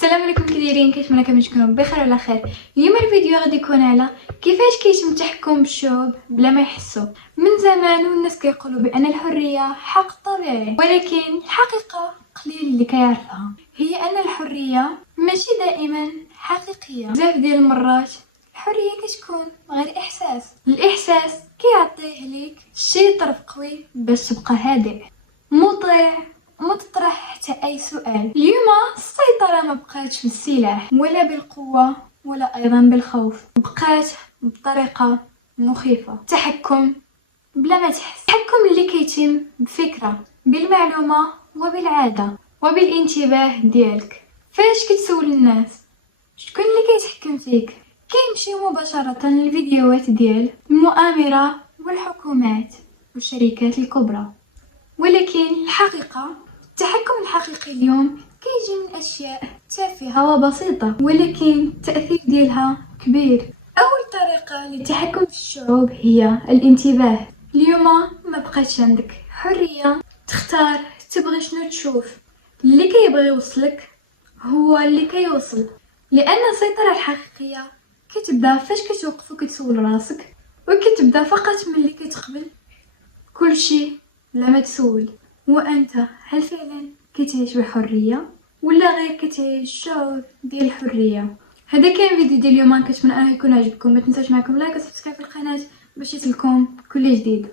السلام عليكم، كي دايرين؟ كيتمنى تكونوا بخير وعلى خير. اليوم الفيديو غادي يكون على كيفاش كيتم التحكم بالشعوب بلا ما يحسوا. من زمان والناس كيقولوا بان الحريه حق طبيعي، ولكن الحقيقه قليل اللي كيعرفها. هي ان الحريه ماشي دائما حقيقيه. بزاف ديال المرات الحريه كتكون غير احساس، الاحساس كيعطيه ليك شي طرف قوي باش تبقى هادئ مطيع وما تطرح حتى اي سؤال. اليوم السيطره ما بقاتش بالسلاح ولا بالقوه ولا ايضا بالخوف، بقات بطريقه مخيفه. تحكم بلا ما تحس، التحكم اللي كيتم بفكره، بالمعلومه وبالعاده وبالانتباه ديالك. فاش كتسول الناس شكون اللي كيتحكم فيك، كيمشيو مباشره للفيديوهات ديال المؤامره والحكومات والشركات الكبرى. ولكن الحقيقة التحكم الحقيقي اليوم كيجي من أشياء تافهة وبسيطة، ولكن التأثير ديالها كبير. أول طريقة للتحكم في الشعوب هي الانتباه. اليوم ما بقاش عندك حرية تختار تبغي شنو تشوف، اللي كيبغي يوصلك هو اللي كيوصل. لأن السيطرة الحقيقية كتبدا فاش كتوقف وكتسول راسك، وكتبدا فقط ملي كتقبل كل شيء بلا ما تسول. وانت هل فعلا كتعيش بحريه ولا غير كتعيش شعور ديال الحريه؟ هذا كان فيديو ديال اليوم، كنتمنى انه يكون عجبكم. ما تنساوش معكم لايك وسبسكرايب في القناه باش يصلكم كل جديد.